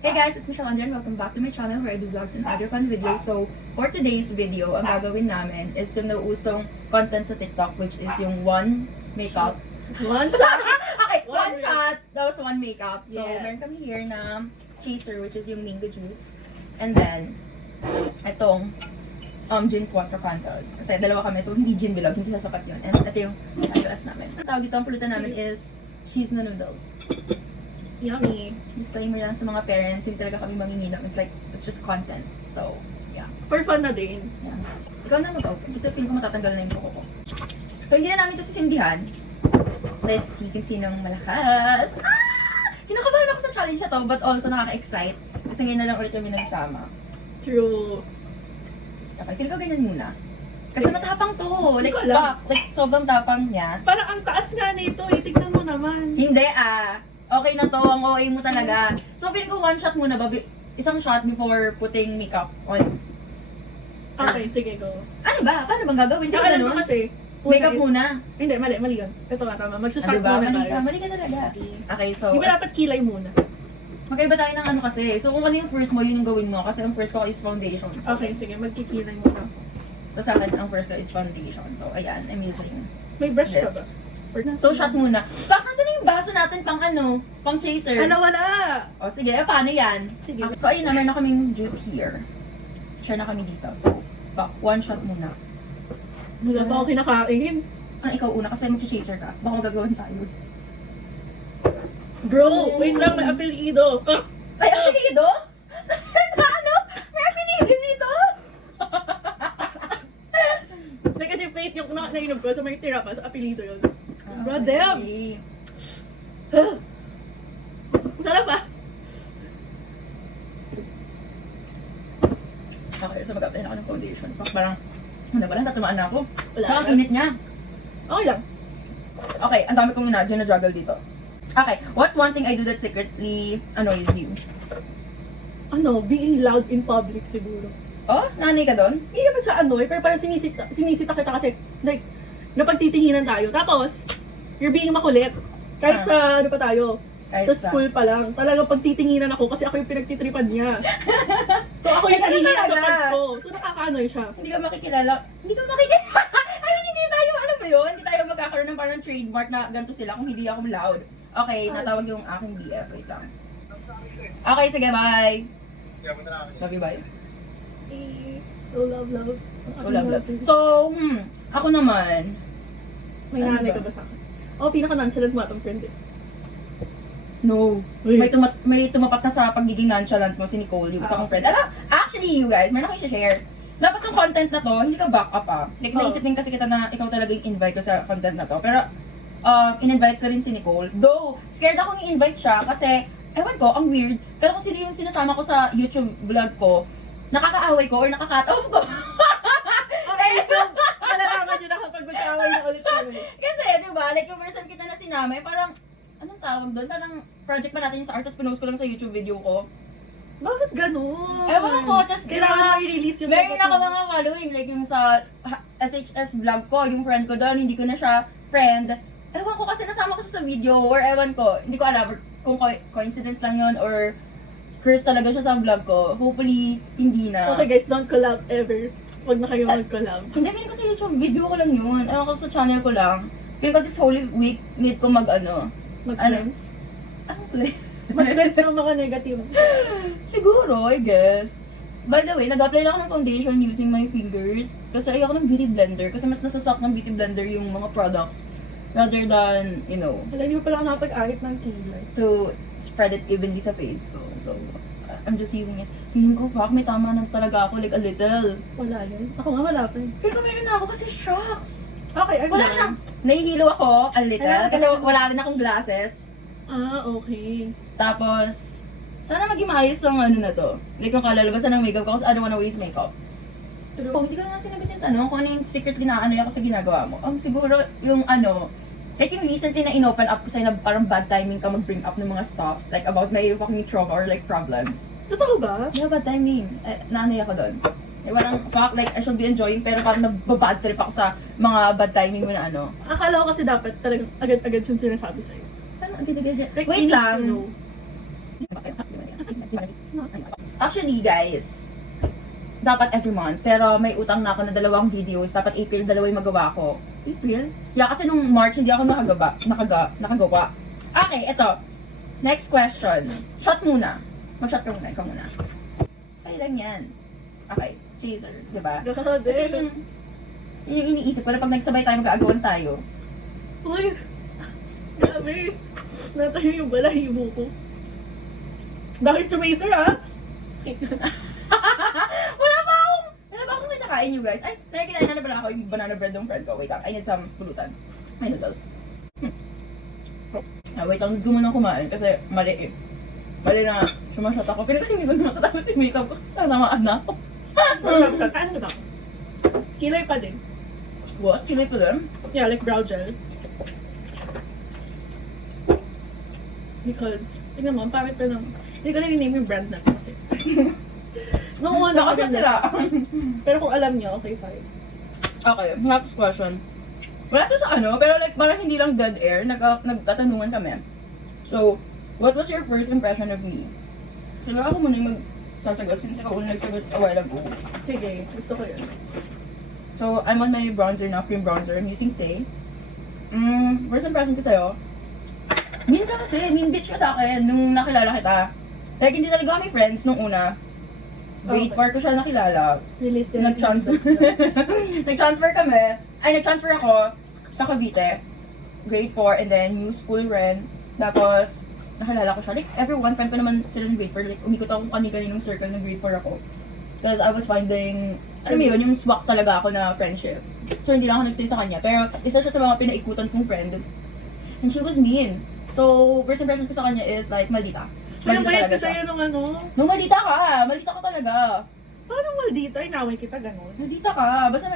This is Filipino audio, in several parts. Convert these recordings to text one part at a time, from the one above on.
Hey guys, it's Michelle Andrian. Welcome back to my channel where I do vlogs and other fun videos. So, for today's video, ang gagawin namin is yung nauusong content sa TikTok, which is yung one makeup. One shot. Okay, one One shot. That was one makeup. So, Yes. meron kami here na chaser, which is yung mango juice. And then, itong gin quattro cantos. Kasi dalawa kami, so hindi gin bilog, hindi sasapat yun. And ito yung iOS namin. Ang tawag dito, ang pulutan namin is cheese na noodles. Yummy. Disclaimer lang sa mga parents, hindi talaga kami manginginom. It's like, it's just content. So, yeah. For fun na din. Yeah. Ikaw na mag-open kasi feeling ko matatanggal na yung buko ko. So, hindi na namin ito sisindihan. Let's see kung sinong malakas. Kinakabahan ako sa challenge na to, but also nakaka-excite. Kasi ngayon na lang ulit kami nagsama. True. Okay, feel ko ganyan muna. Kasi matapang to. Like, ko alam. like sobrang tapang niya. Parang ang taas nga nito. Tignan mo naman. Hindi Okay na to, ang OA mo talaga. So, feeling ko one shot muna, isang shot before putting makeup on. Okay, sige, go. Ano ba? Paano bang gagawin? Yung Hindi alam ko ganun? kasi, Makeup is- muna. Hindi, mali yun. Ito nga, tama. Magsha-shot Diba? muna Mali tayo. ka, mali ka talaga. Okay, so, Di ba dapat kilay muna? magkaiba tayo ng ano kasi. So, kung ano yung first mo, yun yung gawin mo. Kasi ang first ko is foundation. So, Okay, sige. Magkikilay muna. So, sa akin, ang first ko is foundation. So, ayan, I'm using May brush ka ba? this. So, shot muna. Fox, nasa na yung baso natin pang ano? Pang chaser? Ano, wala. O, sige, paano yan? Sige. Okay, so, ayun na, meron na kaming juice here. Share na kami dito. So, one shot muna. Wala pa ako kinakain. Ano, ikaw una kasi mag-chaser ka. Baka magagawan tayo. Bro, wait lang. May apelido. Ay, apelido? Na ano? May apelido dito? Like, kasi Faith yung nainom ko, so may tira pa. So, apelido yun. Bro, damn. Okay. Sarap ba? Okay, so mag-apply na ako ng foundation. Parang, ano ba lang, tatamaan na ako. Wala. Tsaka ang init niya. Okay lang. Okay, ang dami kong na-juggle dito. Okay, what's one thing I do that secretly annoys you? Ano, being loud in public siguro. Oh, nanay ka doon? Hindi naman siya annoy, pero parang sinisita kita kasi, like, napagtitinginan tayo. Tapos, you're being makulit. Kahit sa, ano pa tayo, Kahit sa school pa lang. Talagang pagtitinginan ako kasi ako yung pinagtitripan niya. So, ako yung Ganun nahihiya sa talaga. part ko. So, nakaka-annoy siya. Hindi ka makikilala. Hindi ka makikilala. I mean, hindi tayo, ano ba yun? Hindi tayo magkakaroon ng parang trademark na ganito sila kung hindi ako loud. Okay, natawag yung aking BF. Wait lang. Okay, sige, bye. Love you, bye. So, love. So, love. So, ako naman. May ano nanay ba? ka ba sa akin? Ako, pinaka-nonchalant mo atong friend eh. No. Uy. May tumapat na sa pagiging nonchalant mo si Nicole, yung isa kong friend. Alam, actually, you guys, meron akong i-share. Dapat yung content na to, hindi ka back up Like, naisip din kasi kita na ikaw talaga yung invite ko sa content na to. Pero, in-invite ko rin si Nicole. Though, scared akong i-invite siya kasi, ewan ko, ang weird. Pero kung sino yung sinasama ko sa YouTube vlog ko, nakakaaway ko or nakaka-off ko. Okay, so, malalaman nyo na kapag magkaaway na ulit kami. Kasi, di ba, like yung first time kita na sinama, parang, anong tawag doon? Parang project pa natin yung sa artist, pinost ko lang sa YouTube video ko. Bakit ganun? Ewan ko, tas Kailangan mo i-release yung meron ako mga following, like yung sa SHS vlog ko, yung friend ko doon, hindi ko na siya friend. Ewan ko kasi nasama ko siya sa video, or ewan ko, hindi ko alam kung coincidence lang yun, or curse talaga siya sa vlog ko. Hopefully, hindi na. Okay guys, don't collab ever. Huwag na kayo mag-collab. Hindi, feeling ko sa YouTube video ko lang yun. Ewan ko sa channel ko lang. Feeling ko this Holy Week, need ko Mag-friends. Anong play? Mag-friends ng mga negative. Siguro, I guess. By the way, nag-apply na ako ng foundation using my fingers. Kasi ayoko ng beauty blender. Kasi mas nasasak ng beauty blender yung mga products. Rather than, you know, Wala, hindi mo pala ako nakapag-ahit ng kilay. to spread it evenly sa face ko. So, I'm just using it. Feeling ko, fuck, may tama na talaga ako, like a little. Wala yun. Ako nga wala pa eh. Pero kung meron na ako kasi shocks. Okay, I'm Wala done. siyang, nahihilo ako a little. Alam, Kasi alam. wala rin akong glasses. Ah, okay. Tapos, sana maging maayos lang ano na to. Like yung kalalabasan ng makeup ko kasi I don't wanna waste makeup. Pero, Hindi ko nga sinagot yung tanong kung ano yung secretly na ano ako sa ginagawa mo. Siguro yung ano, like yung recently na inopen up ko sa'yo na parang bad timing ka mag-bring up ng mga stuffs. Like about my fucking trauma or like problems. totoo ba? Yeah, bad timing. Nanay ako doon. Like parang, fuck, like I should be enjoying pero parang nababad trip ako sa mga bad timing mo na ano. Akala ko kasi dapat talagang agad-agad siyang sinasabi sa'yo. Parang agad-agad siya. Like, Wait you need lang. to know. Bakit? Actually, guys, dapat every month. Pero may utang na ako na 2 videos. Dapat April, 2 yung magawa ko. April? Yeah, kasi nung March, hindi ako nakagawa. Okay, eto. Next question. Shot muna. Mag-shot ka muna. Ikaw muna. Okay lang yan. Okay. Chaser. Diba? Kasi yung iniisip ko na pag nagsabay tayo, mag-aagawan tayo. Uy, grabe. Natayo yung balahibo ko. Dahil chumaser, ha? Wala ba akong kinakain, you guys? Ay, nakikinain na pala ako yung banana bread ng friend ko. Wait lang, I need some pulutan. Ay, noodles. Wait lang, gumunang kumain kasi mali eh. Mali na nga, sumasyot ako. Pili ko hindi ko na matatapos yung makeup ko kasi nanamaan na ako. Ano ba? Kilay pa din. What? Chili pa din? Yeah, like brow gel. Because, tingnan mo, ang pangit pa ng... Hindi ko na name yung brand natin kasi. Nung una, Nakap na maganda. sila. Pero kung alam niyo, okay, fine. Okay, next question. Wala to sa ano, pero like parang hindi lang dead air, nagtatanungan kami. So, what was your first impression of me? Siguro ako muna yung magsasagot since ikaw una nagsagot a while ago. Sige, gusto ko yun. So, I'm on my bronzer now, cream bronzer. I'm using Say. First impression ko sa'yo, mean ka kasi, mean bitch ka sa akin nung nakilala kita. Like, hindi talaga kami friends nung una. Grade 4 ko siya nakilala. Release Nag-transfer. Nag-transfer kami. Ay, nag-transfer ako sa Cavite. Grade 4 and then new school rin. Tapos, nakilala ko siya. Like, everyone, friend ko naman sila ng grade 4. Like, umikot ako kung kani-kaninong circle ng grade 4 ako. Because I was finding, alam mo yun, yung swak talaga ako na friendship. So, hindi lang ako nagstay sa kanya. Pero, isa siya sa mga pinaikutan kong friend. And she was mean. So, first impression ko sa kanya is like, maldita. Pero Maldita bayad talaga ka sa'yo siya. nung ano? Nung maldita ka! Maldita ka talaga. Paano maldita? Inaway kita, gano'n. Maldita ka. Basta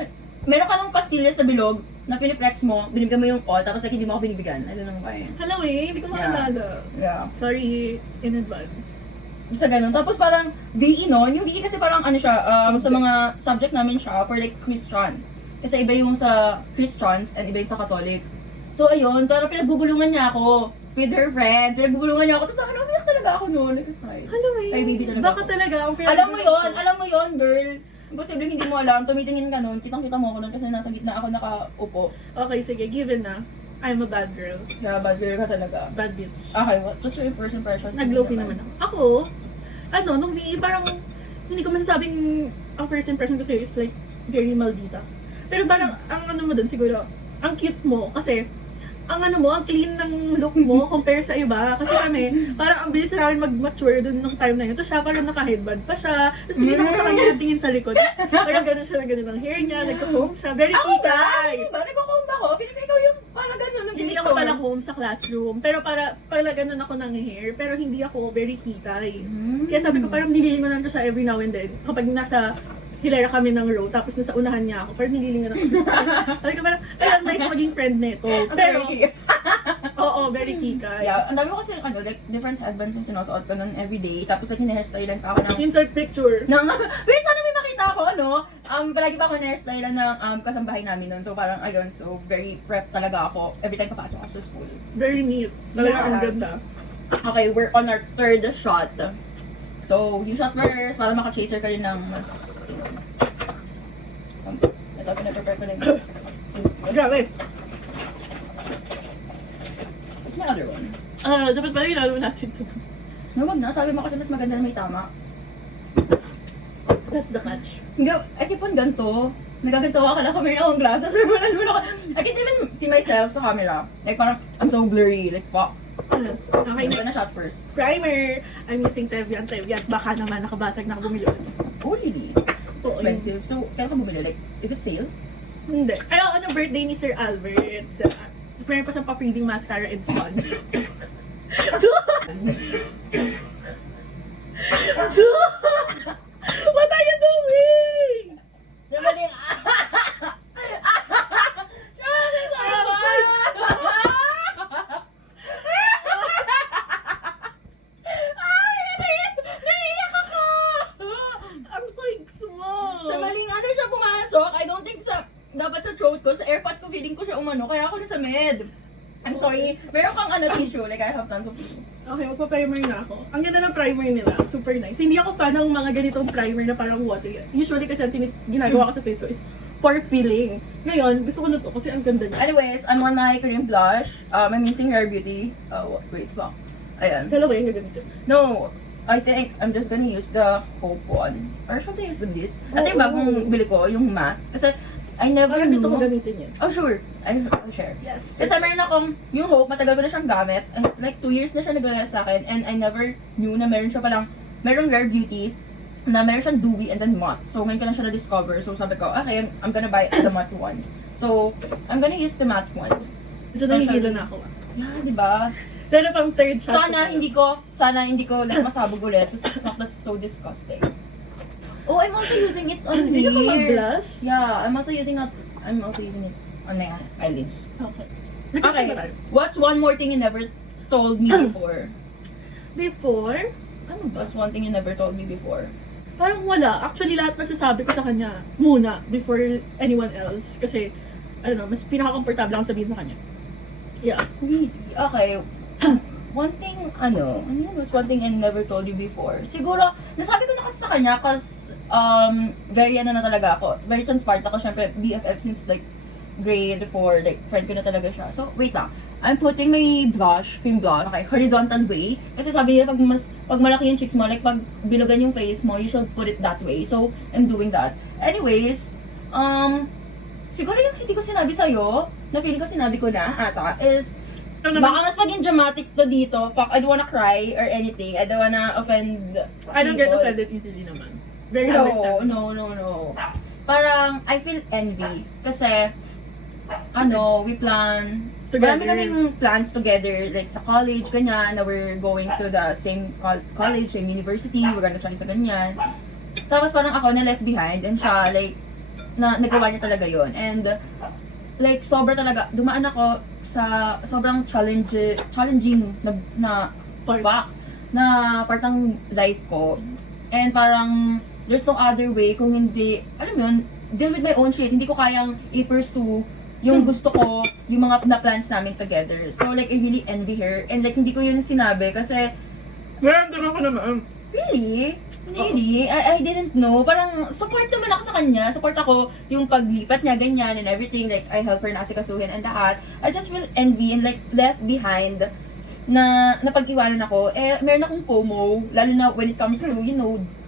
meron ka ng pastillas sa bilog na piniplex mo, binibigyan mo yung all, tapos like hindi mo ako binibigyan. I don't know why. Hello eh, hindi ko maalala. Yeah. Sorry in advance. Basta ganun. Tapos parang VE nun, yung VE kasi parang ano siya, sa mga subject namin siya for like Christian. Kasi iba yung sa Christians and iba yung sa Catholic. So ayun, parang pinagbubulungan niya ako with her friend. Pinagbubulungan niya ako. Tapos ano, umiyak talaga ako noon. Like, hi. Hello eh. Kay baby talaga Baka ako. talaga ang Alam mo yon girl. Imposible hindi mo alam. Tumitingin ka nun. Kitang-kita mo ako nun kasi nasa gitna ako nakaupo. Okay, sige, given na. I'm a bad girl. Kaya bad girl ka talaga. Bad bitch. Okay, what was your first impression? Nag-low-key naman ako. Ako, ano, nung VE parang, hindi ko masasabing ang first impression ko sa'yo is like, very maldita. Pero parang, ang ano mo dun siguro, ang cute mo, kasi, ang ano mo, ang clean ng look mo compare sa iba. Kasi kami, parang ang bilis namin mag-mature dun nung time na yun. Tapos siya parang naka-headband pa siya. Tapos tingin ako sa kanya, tingin sa likod. Tapos parang gano'n siya na gano'n ang hair niya, nagka-comb siya. Very Ako ba? kitay. Diba? Nagko-comb ako. Pinag ikaw yung parang gano'n. Hindi ako pala home sa classroom, pero pala ganun ako ng hair, pero hindi ako very kitay. Kaya sabi ko parang nililingonan ko siya every now and then. Kapag nasa hilera kami ng row, tapos nasa unahan niya ako, parang nililingonan ko siya. Sabi ko parang, ay, nice maging friend nito. Pero, oo, very kitay. Yeah, ang dami ko kasi, ano, like, different headbands yung sinusuot ko nun everyday. Tapos, like, hine-hairstylean pa ako ng... Insert picture. Wait, sana may makita ako, ano? Palagi pa ako hine-hairstylean ng kasambahay namin nun. So, parang, ayun, so, very prep talaga ako every time papasok ako sa school. Very neat. Talaga Yeah. ang ganda. Okay, we're on our third shot. So, you shot first, para maka-chaser ka rin ng mas... Ito, pinaprepare ko na yun. Grabe. What's my other one? Dapat pala ilalo natin ito. No, wag na. Sabi mo kasi mas maganda na may tama. That's the catch. Hindi, I keep on ganito. Nagaganto ako, akala ko meron akong glasses. Or wala naman ako. I can't even see myself sa camera. Like, parang, I'm so blurry. Like, fuck. Okay, I'm gonna next. shot first. Primer. I'm using Tevian. Baka naman nakabasag na ako bumili ulit. Oh, really? It's expensive. So, kaya ka bumili? Like, is it sale? Hindi. Ay, ano, birthday ni Sir Albert. Tapos meron pa siyang pa-feeding mascara and sponge. What are you doing? Namaling... Ang thanks mo. Sa maling ano siya pumasok, I don't think dapat sa throat ko, sa airpod ko, feeling ko siya umano, kaya ako nasa med. I'm sorry. Meron kang ano tissue, like I have tons of tissue. Okay, magpa-primer na ako. Ang ganda ng primer nila. Super nice. Hindi ako fan ng mga ganitong primer na parang watery. Usually kasi ang ginagawa ko sa face ko is pore filling. Ngayon, gusto ko na to kasi ang ganda niya. Anyways, I'm on my Korean blush. I'm using Rare Beauty. Wait, fuck. Ayan. Kala ko yung ganito. No, I think I'm just gonna use the Hope one. Or should I use this? Ito yung bagong bili ko, yung matte. Kasi I never Parang gusto ko knew. gamitin yan. Oh, sure. I'll share. Yes. Kasi meron akong, yung Hope, matagal ko na siyang gamit. Like, 2 years na siya naglalala sa akin. And I never knew na meron siya palang, merong Rare Beauty, na meron siyang dewy and then matte. So, ngayon ko lang siya na-discover. So, sabi ko, okay, I'm gonna buy the matte one. So, I'm gonna use the matte one. Ito na hihilo na ako. Yeah, di ba? Pero pang third shot. Sana hindi ko like masabog ulit. Kasi fuck, that's so disgusting. Oh, I'm also using it on Hindi ka here. mag-blush? Yeah, I'm also using it on my eyelids. Okay. Okay, what's one more thing you never told me before? Before? Ano ba? What's one thing you never told me before? Parang wala. Actually, lahat nasasabi ko sa kanya muna before anyone else. Kasi, I don't know, mas pinaka-comfortable akong sabihin sa kanya. Yeah. Really? Okay. One thing, ano yun? What's one thing I never told you before? Siguro, nasabi ko na kasi sa kanya kasi very ano na talaga ako. Very transparent ako, syempre, BFF since like grade 4, like friend ko na talaga siya. So, wait lang. I'm putting my blush, cream blush, okay, horizontal way. Kasi sabi nila, pag malaki yung cheeks mo, like pag bilugan yung face mo, you should put it that way. So, I'm doing that. Anyways, siguro yung hindi ko sinabi sa'yo, na feeling ko sinabi ko na, ata, is, baka mas maging dramatic to dito. Fuck, I don't wanna cry or anything. I don't wanna offend I don't get people. offended easily naman. Very No, understanding. no. Parang, I feel envy. Kasi, we plan, Together. marami kaming plans together, like sa college, ganyan, na we're going to the same college, same university, we're gonna try sa ganyan. Tapos parang ako na left behind, and siya, like, nagawa niya talaga yon. And, like, sobra talaga, dumaan ako sa sobrang challenging na Part. part ng life ko. And parang, there's no other way kung hindi, alam mo yun, deal with my own shit. Hindi ko kayang i-pursue yung gusto ko, yung mga na-plans namin together. So, like, I really envy her. And, like, hindi ko yun sinabi kasi, Maramdaman ko naman. really? Really? I didn't know. Parang, support naman ako sa kanya. Support ako yung paglipat niya, ganyan, and everything. Like, I help her na asikasuhin and lahat. I just feel envy and, like, left behind na napag-iwanan ako. Eh, meron akong FOMO, lalo na when it comes to,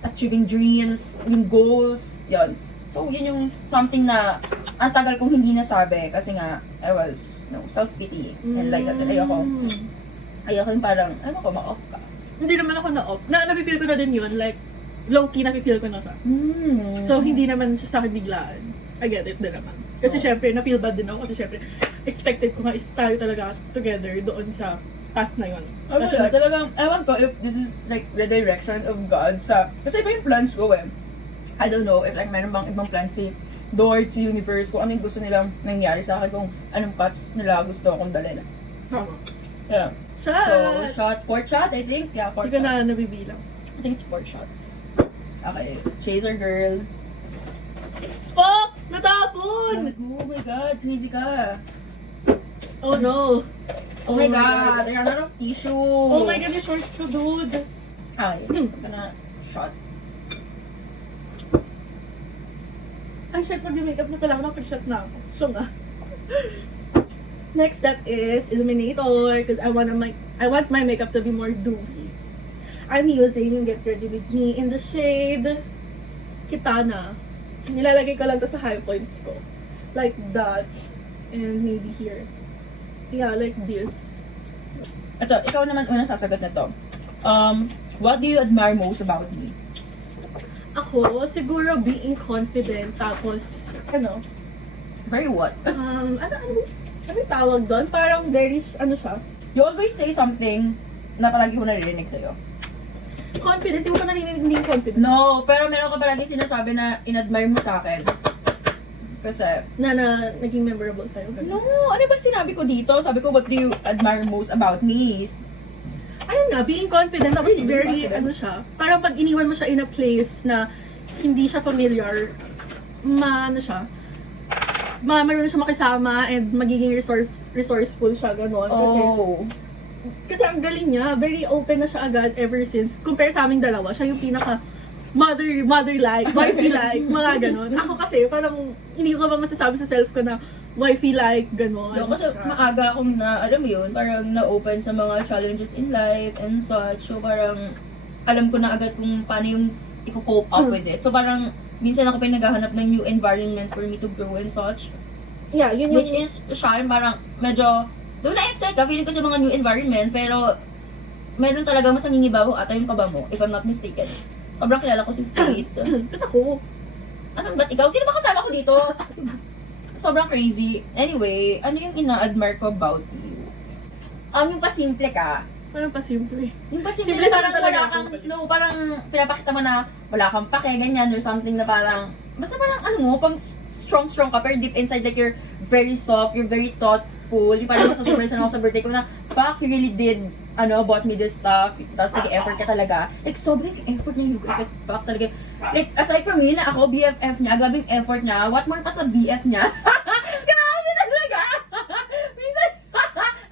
achieving dreams, yung goals, yun. So, yun yung something na ang tagal kong hindi nasabi kasi nga, I was, self-pitying. And like that, ayoko yung parang, ma-off ka. Hindi naman ako na-off. Nafe-feel ko na din yun. Like, low-key nafe-feel ko na siya. Mm. So, hindi naman siya sa akin biglaan. I get it din naman. Kasi syempre, na-feel bad din ako. Kasi syempre, expected ko nga is tayo talaga together doon sa path na yun. Oh, wala. Talagang, ewan ko if this is like redirection of God sa... Kasi iba yung plans ko eh. I don't know if like meron bang ibang plans si Lord, si Universe, kung ano yung gusto nilang nangyari sa akin, kung anong paths nila gusto akong dalhin. Tama. Yeah. Shot! So, fourth shot, I think. Yeah, fourth Hindi ko shot. na nabibilang. I think it's fourth shot. Okay, Chaser Girl. Fuck! Natapon! Oh my God, crazy ka. Oh no! Oh my God, there are a lot of tissue. Oh my God, yung shorts ko, dude! Ay, I'm gonna shot. Ay, shit, pag-makeup na pala ako, napag-shot na ako. So nga. Next step is illuminator because I want my makeup to be more dewy. I'm using Get Ready With Me in the shade Kitana. Nilalagay ko lang to sa high points ko. Like that. And maybe here. Yeah, like this. Ito, ikaw naman unang sasagot na to. What do you admire most about me? Ako, siguro being confident. Tapos, Very what? ano yung tawag doon? Parang very, siya? You always say something na palagi ko naririnig sa'yo. Confident? Hindi mo pa narinig hindi confident? No, pero meron ka palagi sinasabi na in-admire mo sa akin. Kasi, Na naging memorable sa'yo. no, ano ba sinabi ko dito? Sabi ko, what do you admire most about me? Ayun nga, being confident. Tapos Really, very, confident. siya. Parang pag iniwan mo siya in a place na hindi siya familiar, marunong siya makisama and magiging resourceful siya, gano'n. Kasi, kasi ang galing niya, very open na siya agad ever since. Compare sa aming dalawa, siya yung pinaka mother-like, wifey-like, mga ganon. Ako kasi, parang, hindi ko pa masasabi sa self ko na wifey-like, ganon. No, kasi maaga akong alam mo yun, parang na-open sa mga challenges in life and such. So parang, alam ko na agad kung paano yung i-cope up with it. So parang, minsan ako pa yung naghahanap ng new environment for me to grow and such. Yeah, yun yung... Which is, siya yung parang, medyo, doon na-excite ka, feeling ko sa mga new environment, pero, meron talaga mas nangingibaho ata yung kaba mo, if I'm not mistaken. Sobrang kilala ko si Faith. Ba't ako? Ano, ba't ikaw? Sino ba kasama ko dito? Sobrang crazy. Anyway, ano yung ina-admire ko about you? Yung pasimple ka. Parang pasimple. Yung pasimple Simple parang naman talaga wala ako kang, pala. no, parang pinapakita mo na wala kang pake, ganyan, or something na parang, basta parang ano mo, pang strong ka, pero deep inside, like, you're very soft, you're very thoughtful. Yung parang masusurprise na ako sa birthday ko na, fuck, you really did, bought me this stuff, tapos nag-effort ka talaga. Like, sobrang effort niya, you guys, like, fuck talaga. Like, aside from me, na ako, BFF niya, grabing effort niya, what more pa sa BF niya? Grabe talaga! Minsan,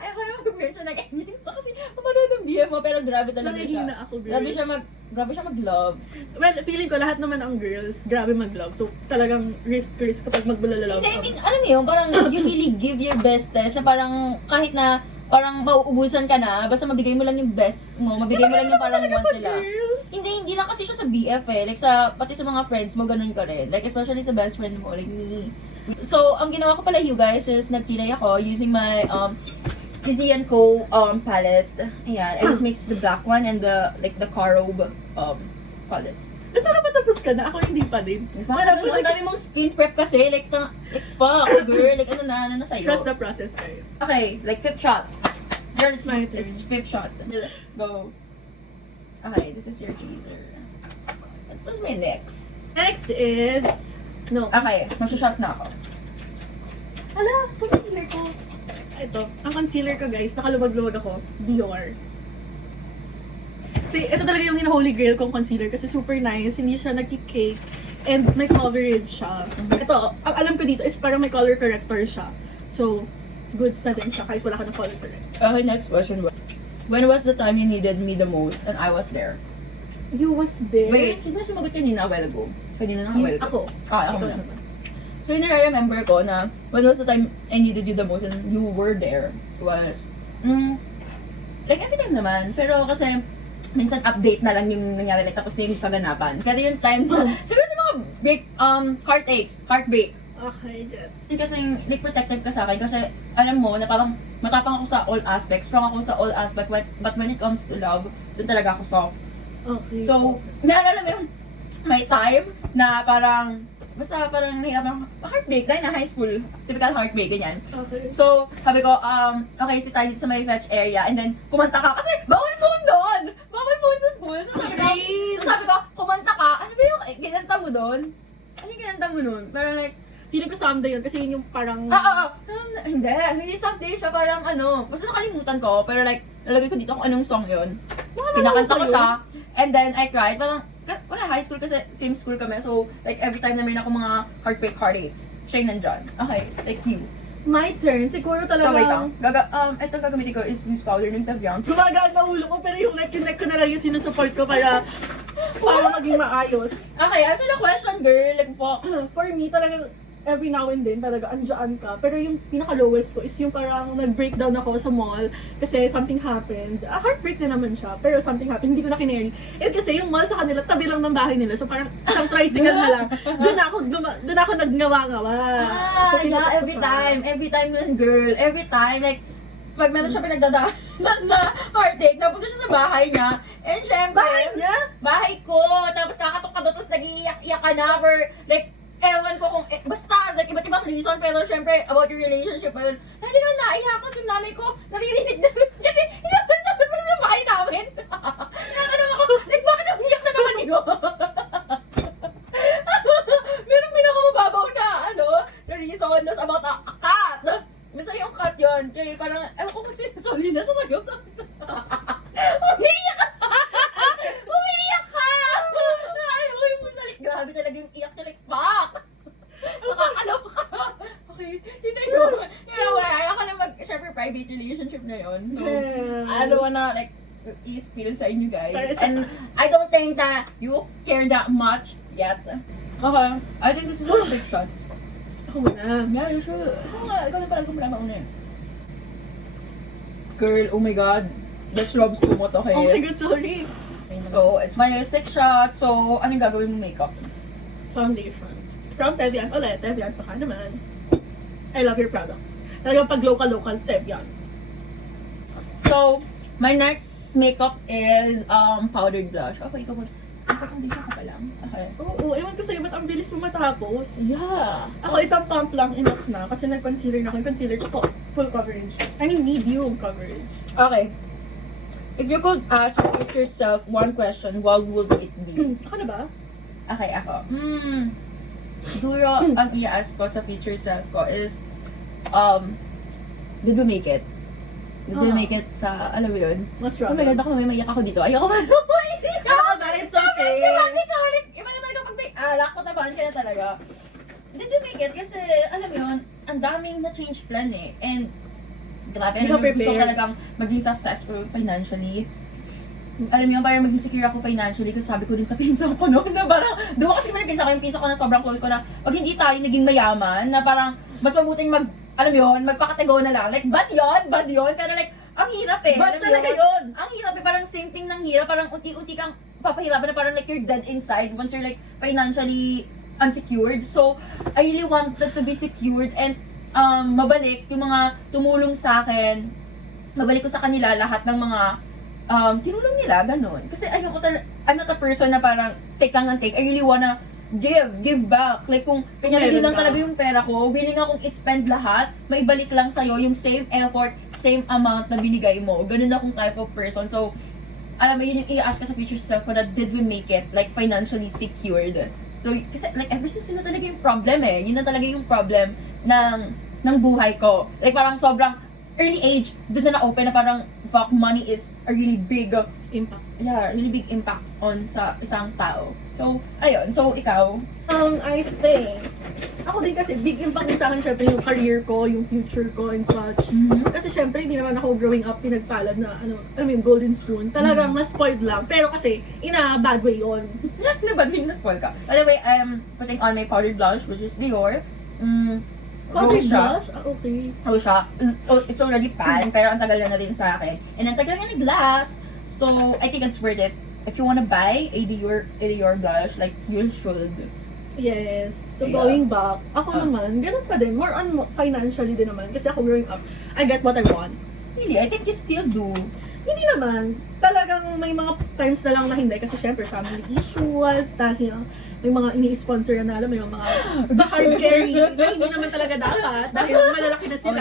ayoko na mag-mention ng anything pa kasi mamanood ng BF mo, pero grabe talaga siya. Nanghihina ako, girl. Grabe siya mag-love. Well, feeling ko lahat naman ang girls, grabe mag-love. So, talagang risk kapag magbulalalaw. Hindi, I mean, alam mo yun, parang you really give your best test na parang kahit na parang mauubusan ka na, basta mabigay mo lang yung best mo, mabigay mo lang yung parang want nila. Hindi lang kasi siya sa BF eh. Like pati sa mga friends mo, ganun ka rin. Like especially sa best friend mo, like me. So, ang ginawa ko pala you guys is nagtilay ako using my Izzy & Co palette. Ayan, I just mixed the black one and the Carob palette. So, para matapos ka na, ako hindi pa din. In fact, ang dami mong skin prep kasi, like fuck, girl, like ano na sa'yo. Trust the process, guys. Okay, like fifth shot. Girl, it's My turn. fifth shot. Go. Okay, this is your teaser. What was my next? Next is... No. Okay, magsa-shot na ako. Hala, concealer ko. Ito, ang concealer ko, guys, nakalubag-lubag ako. Dior. Ito talaga yung holy grail kong concealer kasi super nice. Hindi siya nagki-cake. And may coverage siya. Ito, ang alam ko dito is parang may color corrector siya. So, goods na din siya kahit wala ka ng color corrector. Okay, next question. When was the time you needed me the most and I was there? You was there? Wait, sino na sumagot kanina a while ago? Kanina na a while ago. Ako. Ako Ikaw muna. naman. So, yung nare-remember ko na when was the time I needed you the most and you were there was, like every time naman. Pero kasi, minsan update na lang yung nangyari, like tapos na yung kaganapan. Pero yung time na, siguro sa mga heartbreak. Okay, gets. Kasi like protective ka sa akin kasi alam mo na parang matapang ako sa all aspects, strong ako sa all aspects, but when it comes to love, dun talaga ako soft. Okay. So, naalala mo yung may time na parang, basta parang nahihirap heartbreak, dahil na high school, typical heartbreak, ganyan. Okay. So, sabi ko, okay, si tayo dito sa may fetch area, and then, kumanta ka, kasi bawal phone doon! Bawal phone sa school. So sabi ko, kumanta ka, ano ba yung kinanta mo doon? Ano yung kinanta mo doon? Parang like, Feeling ko someday yun kasi yun yung parang... Hindi someday siya, parang basta nakalimutan ko, pero like, nalagay ko dito kung anong song yun. Wala Pinakanta naman ko yun. siya, and then I cried, parang, wala, high school kasi same school kami, so like every time na may ako mga heartaches, siya yung nandyan. Okay, like you. My turn. Siguro talaga... So wait lang, ito gagamitin ko is loose powder ng Tavian. Gumagaan na ulo ko, pero yung neck ko na lang yung sinusupport ko para maging maayos. Okay, answer the question, girl. Like, fuck. For me, talaga, every now and then, talaga, andyan ka. Pero yung pinaka-lowest ko is yung parang nag-breakdown ako sa mall kasi something happened. Heartbreak din naman siya, pero something happened, hindi ko na kineri. And kasi yung mall sa kanila, tabi lang ng bahay nila. So parang isang tricycle na lang. Doon ako nagngawa-ngawa. So, Yeah, pinutok ko siya. every time yun, girl. Every time, like, pag meron siya pinagdadaanan na heartache, napunta siya sa bahay niya. And syempre, Bahay niya? bahay ko. Tapos kakatok ka doon, tapos nag-iiyak-iyak ka na for, like, ewan ko kung, basta, like, iba't ibang reason, pero syempre, about your relationship, ayun, hindi ka naiyak, kasi yung nanay ko, naririnig namin, kasi, inabansaban mo naman yung bahay namin. Natanong ako, like, bakit umiyak na naman yun? Meron pinakamababaw na, na reason, that's about a cat. Basta yung cat yun, kaya parang, ewan ko kung sinisoli na siya sa'yo, tapos, umiyak ka! Umiyak ka! Ayaw ko yung musalik. Grabe talaga yung iyak niya, like, fuck! Nakakalaw ka! Okay, yun na yun. Wala, ayaw ka na syempre, private relationship na yun. So, Yeah. wanna like i-spill sa inyo guys. Pero- And I don't think that you care that much yet. Okay, I think this is a 6 shots. Ako muna. Yeah, you should. Oo nga, ikaw na pala kung mauna eh. Girl, oh my god. Let's rub mo to, okay? Oh my God, sorry. So, it's my 6 shots. So, anong gagawin mong makeup? Foundation. From Tevian ulit. Tevian pa ka naman. I love your products. Talagang pag local, Tevian. So, my next makeup is powdered blush. Okay, ikaw ba? Foundation ka pa lang? Okay. Oo, ewan ko sa'yo, ba't ang bilis mo matapos? Yeah. Ako isang pump lang enough na kasi nag-concealer na ako. Yung concealer ko full coverage. I mean, medium coverage. Okay. If you could ask yourself one question, what would it be? Ako na ba? Okay, ako. Siguro, ang i-ask ko sa future self ko is, did we make it? Did we make it sa, alam mo yun? Mas Oh my God, baka may maiyak ako dito. Ayoko man. It's okay. Iba na talaga pag may alak, matabahan ka na talaga. Did we make it? Kasi, alam mo yun, ang daming na-change plan eh. And, grabe, Hindi ka alam mo, gusto ko prepared. talagang maging successful financially. Alam mo yun, parang maging secure ako financially kasi sabi ko din sa pinsa ko noon na parang, doon kasi kami nagpinsa ko yung pinsa ko na sobrang close ko na pag hindi tayo naging mayaman, na parang mas mabuting alam mo yun, magpakatego na lang. Like, bad yun, pero like, ang hirap eh. Bad Alam mo talaga yun. Ang hirap eh, parang same thing ng hirap, parang unti-unti kang papahirapan na parang like you're dead inside once you're like financially unsecured. So, I really wanted to be secured and mabalik yung mga tumulong sa akin, mabalik ko sa kanila lahat ng mga tinulong nila, ganun. Kasi ayoko I'm not a person na parang take lang ng take. I really wanna give back. Like kung kanya Meron lang ka. talaga yung pera ko, willing akong i-spend lahat, maibalik lang sa'yo yung same effort, same amount na binigay mo. Ganun akong type of person. So, alam mo, yun yung i-ask ka sa future self ko na did we make it, like, financially secured. So, kasi, like, ever since yun na talaga yung problem eh. Yun na talaga yung problem ng buhay ko. Like, parang sobrang early age, doon na na-open na parang, fuck, money is a really big, Impact. really big impact on sa isang tao. So, ayun. So, ikaw, I think, ako din kasi, big impact din sa akin syempre yung career ko, yung future ko and such. Kasi syempre, hindi naman ako growing up pinagpalad na, alam mo yung golden spoon. Talagang na-spoiled lang. Pero kasi, in a bad way yun. nabadmin na spoil ka. By the way, I'm putting on my powdered blush, which is Dior. Powdered Rose siya. blush? Ah, okay. Rose siya. It's already pan, pero ang tagal na din sa akin. And ang tagal nga ni glass. So, I think it's worth it. If you wanna buy a Dior blush, like, you should. Yes. So, Yeah. going back, ako naman, ganun pa din. More on financially din naman. Kasi ako growing up, I get what I want. Hindi, I think you still do. Hindi naman. Talagang may mga times na lang na hindi. Kasi syempre, family issues, dahil may mga ini-sponsor na alam mo yung mga the hard carry na hindi naman talaga dapat dahil malalaki na sila.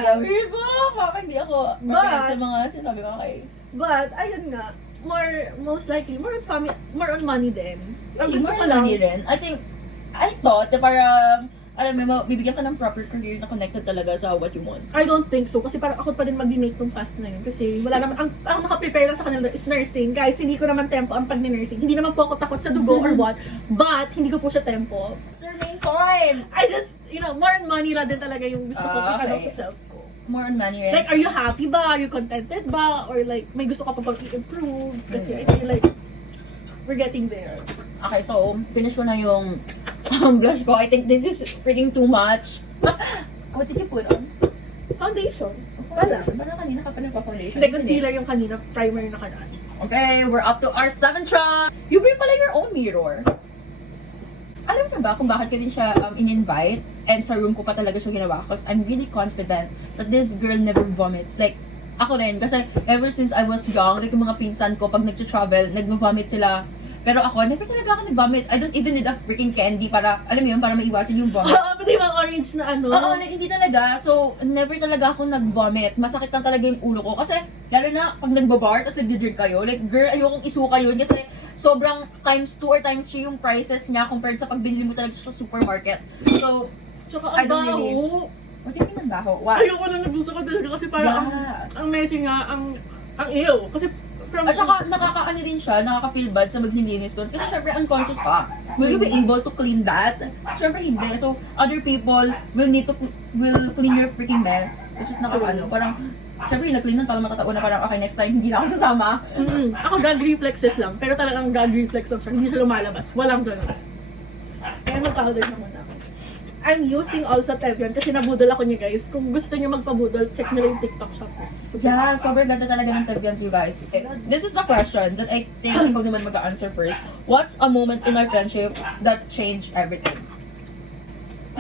Baka hindi ako But- prepared sa mga sinasabi ko kay. But, ayun nga, most likely, more on money din. Ang gusto More ko lang, money rin. I thought na parang, alam mo, bibigyan ka ng proper career na connected talaga sa what you want. I don't think so. Kasi parang ako pa din mag-make tong path na yun. Kasi wala naman, ang nakaprepare lang sa kanila is nursing. Guys, hindi ko naman tempo ang pag-nursing. Hindi naman po ako takot sa dugo or what. But, hindi ko po siya tempo. Sir, main point! I just, more on money lang din talaga yung gusto ko Ah, itanong okay. sa self ko. More on money, right? Like, are you happy ba? Are you contented ba? Or like, may gusto ka pa bang i-improve? Kasi I feel like, we're getting there. Okay, so, finish ko na yung blush ko. I think this is freaking too much. What did you put on? Foundation. Wala. Parang kanina ka pa nagpa-foundation. Hindi, concealer yung kanina, primer na kanaan. Okay, we're up to our 7th shot. You bring pala your own mirror. Alam ka ba kung bakit ko din siya in-invite? And sa room ko pa talaga siya ginawa. Because I'm really confident that this girl never vomits. Like, ako rin. Kasi ever since I was young, like yung mga pinsan ko, pag nag-travel, nag-vomit sila. Pero ako, never talaga ako nag-vomit. I don't even need a freaking candy para, alam mo yun, para maiwasan yung vomit. Oo, pati yung orange na ano. Oo, hindi talaga. So, never talaga ako nag-vomit. Masakit lang talaga yung ulo ko. Kasi, lalo na pag nagbabar, tapos nag-drink kayo, like, girl, ayokong isuka yun. Kasi, sobrang times 2 or times 3 yung prices niya compared sa pag binili mo talaga sa supermarket. So, Tsaka I ang don't really- baho. what do you mean ang baho? Why? Ayoko na nagsusuka talaga kasi parang Yeah. ang messy nga, ang ew. Kasi from... At saka, nakakaano din siya, nakaka-feel bad sa maglilinis doon. Kasi syempre, unconscious ka. Will you be able to clean that? Syempre, hindi. So, other people will need to will clean your freaking mess. Which is nakakaano. Parang, syempre yung nag-clean nun para makatao na parang, okay, next time, hindi na ako sasama. Ako gag reflexes lang, pero talagang gag reflex lang siya, hindi siya lumalabas. Walang ganun. Kaya mag-powder naman ako. I'm using also Tevian kasi nabudol ako niya guys. Kung gusto niyo magpabudol, check niyo yung TikTok shop ko. Yeah, sobrang ganda talaga ng Tevian, you guys. This is the question that I think ikaw naman mag-answer first. What's a moment in our friendship that changed everything?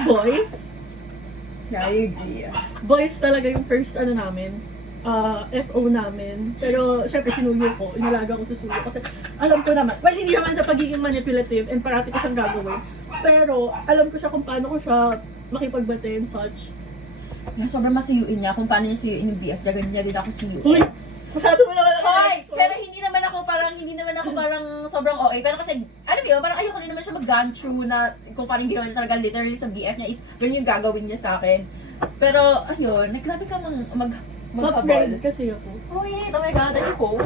Boys, Yeah, I agree. boys talaga yung first ano namin, FO namin. Pero syempre sinuyo ko, inalaga ko sa suyo kasi alam ko naman, well hindi naman sa pagiging manipulative and parati ko siyang gagawin. Pero alam ko siya kung paano ko siya makipagbate and such. Yeah, sobrang masuyuin niya kung paano niya suyuin yung BF. Ganyan niya din ako suyuin. Uy! Masyado mo naman ako Hoy! na-expose. Pero hindi naman ako parang sobrang OA. Pero kasi, alam mo yun, parang ayoko rin naman siya mag-gun through na kung parang ginawa niya talaga literally sa BF niya is ganyan yung gagawin niya sa akin. Pero, ayun, naglabi ka maghabol. Ma-pride kasi ako. Oh yeah, oh my god, I hope.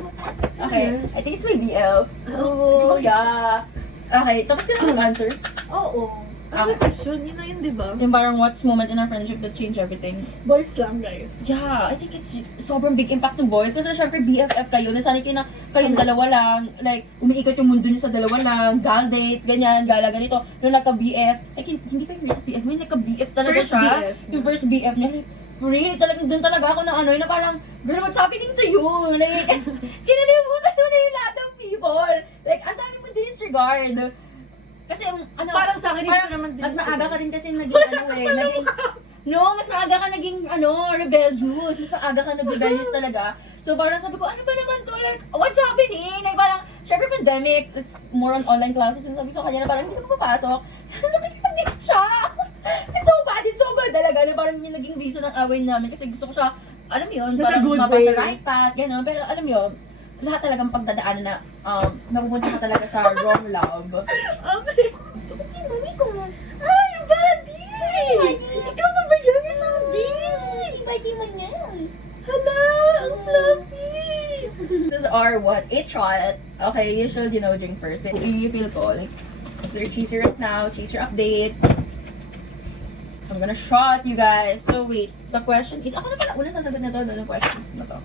Okay, I think it's my BF. Oo. Oh yeah. Okay, tapos ka na mag-answer? Oo. Ano Okay. question? Yun na yun, di ba? Yung parang what's moment in our friendship that changed everything? Boys lang, guys. Yeah, I think it's sobrang big impact ng boys. Kasi syempre BFF kayo, nasanay kayo na kayong dalawa lang. Like, umiikot yung mundo niyo sa dalawa lang. Gal dates, ganyan, gala ganito. Nung nagka-BF, like, hindi pa yung first BF mo, yung nagka-BF talaga First siya. BF. Yung first BF niya, like, free, talagang doon talaga ako na ano, na parang, girl, what's happening to you? Like, kinalimutan mo na yung lahat ng people. Like, ang dami mo disregard. Kasi, ano, Parang sa akin, hindi parang ko naman mas disregard. maaga ka rin kasi naging, ano eh, naging, no, mas maaga ka naging, rebellious. Mas maaga ka nag-rebellious talaga. So, parang sabi ko, ano ba naman to? Like, what's happening? Like, parang, syempre pandemic, it's more on online classes. And sabi ko sa kanya na parang, hindi ka papasok. So, kipag-date siya. It's so bad talaga. Na parang yung naging reason ng away namin. Kasi gusto ko siya, alam mo yun, Nasa parang good mapasa way. right path, gano'n. Pero alam mo yun, lahat talagang pagdadaanan na, mapupunta ka talaga sa wrong love. Okay. Mami ko. Ay, buddy! Ikaw na ba yan yung sabi? Si Buddy man yan. Hala, ang fluffy! This is our what? A shot. Okay, you should, drink first. You feel ko, like, cheeser right now, cheeser update. So, I'm gonna shot you guys. So, wait. The question is, ako na pala unang sasagot na to, ng questions na to.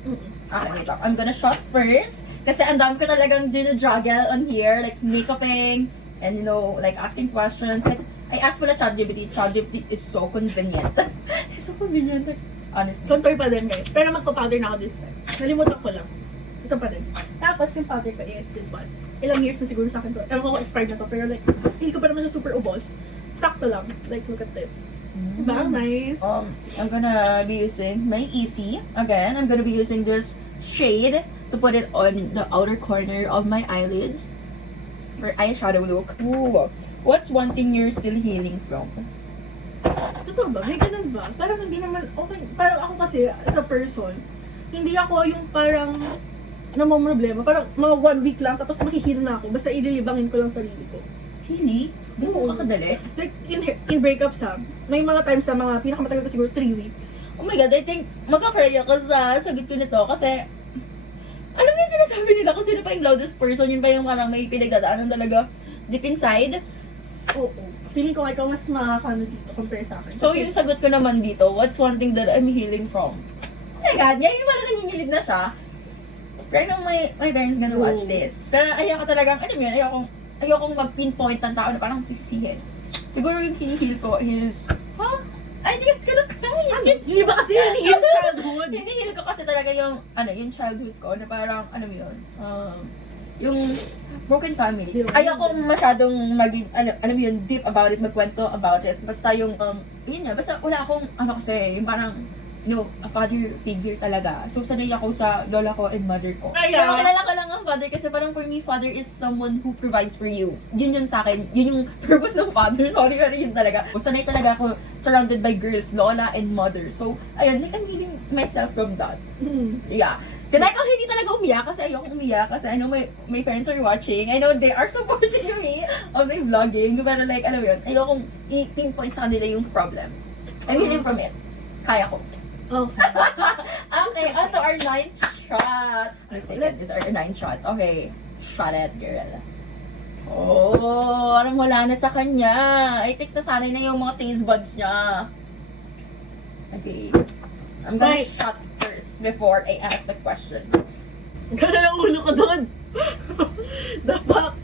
Okay, wait lang. I'm gonna shot first. Kasi ang dami ko talagang ginajuggle on here. Like, makeuping, and like, asking questions. Like, I asked pala ChatGPT. ChatGPT is so convenient. It's so convenient. Like, honestly. Contour pa din, guys. Pero magpa-powder na ako this time. Nalimutan ko lang. Ito pa din. Tapos, yung powder ko is this one. Ilang years na siguro sa akin to. Ewan ko kung expired na to. Pero like, hindi ko pa naman siya super ubos. Sakto lang. Like, look at this. Diba? Ang nice. I'm gonna be using my Easy. Again, I'm gonna be using this shade to put it on the outer corner of my eyelids for eyeshadow look. Ooh. What's one thing you're still healing from? Totoo ba? May ganun ba? Parang hindi naman, okay. Parang ako kasi, as a person, hindi ako yung parang namomroblema. Parang mga 1 week lang, tapos makihil na ako. Basta ililibangin ko lang sarili ko. Really? Ganun ka kadali? Like, in breakups ha, may mga times na mga pinakamatagal ko siguro 3 weeks. Oh my God, I think magkakry ako sa sagot ko nito kasi alam mo yung sinasabi nila kung sino pa yung loudest person, yun pa yung parang may pinagdadaanan talaga deep inside. Oo. Feeling ko nga ikaw mas makakano dito compare sa akin. So Kasi- yung sagot ko naman dito, what's one thing that I'm healing from? Oh my God, ngayon parang nangingilig na siya. Pero nung my parents gonna watch this. Pero ayoko talagang, ano yun, ayokong mag-pinpoint ng tao na parang sisisihin. Siguro yung hinihil ko is, ay, hindi ka na kaya. Yung iba kasi yun yung childhood. Hinihil ko kasi talaga yung, yung childhood ko na parang, ano mo yun, yung broken family. Ayoko masyadong maging, ano mo yun, deep about it, magkwento about it. Basta yung, yun nga, basta wala akong, kasi, yung parang, a father figure talaga. So, sanay ako sa lola ko and mother ko. Ay, Pero ah. kilala ko lang ang father kasi parang for me, father is someone who provides for you. Yun yun sa akin. Yun yung purpose ng father. Sorry, pero yun talaga. So, sanay talaga ako surrounded by girls, lola and mother. So, ayun, like I'm healing myself from that. Yeah. Diba ikaw hindi talaga umiyak kasi ayoko umiyak kasi I know my parents are watching. I know they are supporting me on my vlogging. Pero like, alam mo yun, ayokong i-pinpoint sa kanila yung problem. I'm healing from it. Kaya ko. Okay. Okay, on to our 9th shot. Mistaken, it's our 9th shot. Okay, shot it, girl. Oh, parang wala na sa kanya. I think nasanay na yung mga taste buds niya. Okay. I'm gonna Right. shot first. before I ask the question. Gana lang ulo ko doon. The fuck?